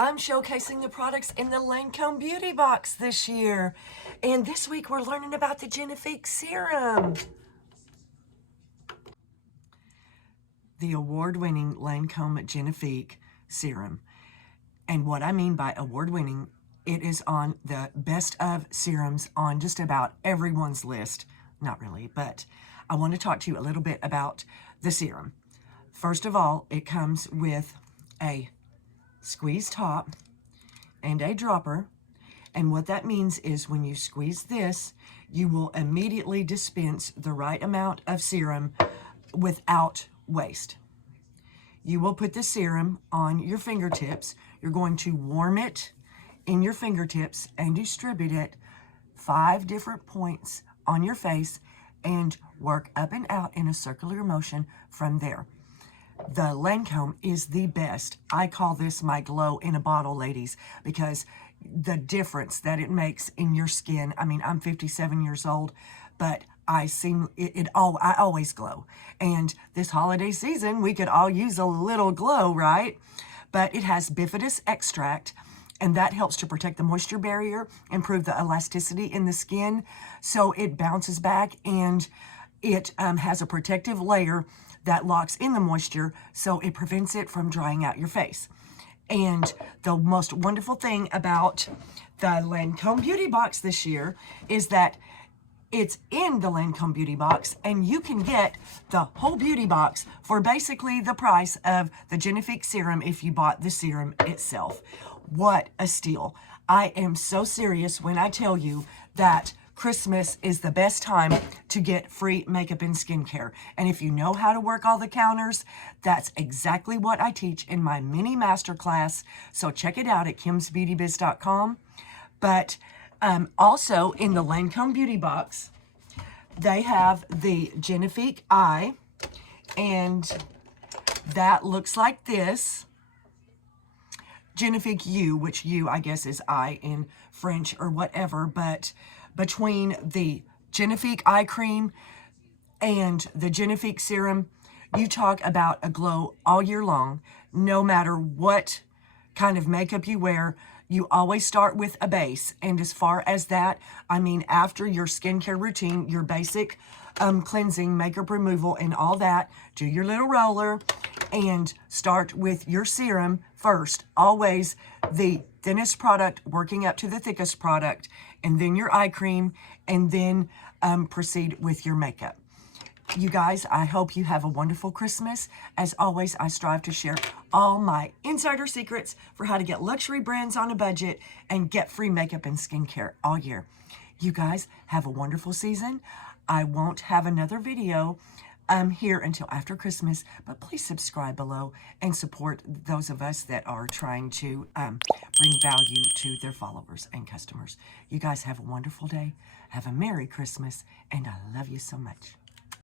I'm showcasing the products in the Lancome Beauty Box this year. And this week we're learning about the GENIFIQUE Serum. The award-winning Lancome GENIFIQUE Serum. And what I mean by award-winning, it is on the best of serums on just about everyone's list. Not really, but I want to talk to you a little bit about the serum. First of all, it comes with a squeeze top and a dropper, and what that means is when you squeeze this, you will immediately dispense the right amount of serum without waste. You will put the serum on your fingertips. You're going to warm it in your fingertips and distribute it 5 different points on your face and work up and out in a circular motion from there. The Lancome is the best. I call this my glow in a bottle, ladies, because the difference that it makes in your skin. I mean, I'm 57 years old, but I always glow. And this holiday season, we could all use a little glow, right? But it has bifidus extract, and that helps to protect the moisture barrier, improve the elasticity in the skin, so it bounces back, and it has a protective layer that locks in the moisture, so it prevents it from drying out your face. And the most wonderful thing about the Lancome Beauty Box this year is that it's in the Lancome Beauty Box, and you can get the whole beauty box for basically the price of the GENIFIQUE Serum if you bought the serum itself. What a steal. I am so serious when I tell you that Christmas is the best time to get free makeup and skincare. And if you know how to work all the counters, that's exactly what I teach in my mini masterclass. So check it out at kimsbeautybiz.com. But also in the Lancome Beauty Box, they have the GENIFIQUE Eye, and that looks like this. GENIFIQUE U, which U I guess is eye in French or whatever, but between the GENIFIQUE eye cream and the GENIFIQUE serum, you talk about a glow all year long. No matter what kind of makeup you wear, you always start with a base. And as far as that, I mean, after your skincare routine, your basic cleansing, makeup removal, and all that, do your little roller and start with your serum first. Always the thinnest product working up to the thickest product, and then your eye cream, and then proceed with your makeup. You guys, I hope you have a wonderful Christmas. As always, I strive to share all my insider secrets for how to get luxury brands on a budget and get free makeup and skincare all year. You guys have a wonderful season. I won't have another video here until after Christmas, but please subscribe below and support those of us that are trying to bring value to their followers and customers. You guys have a wonderful day. Have a Merry Christmas, and I love you so much.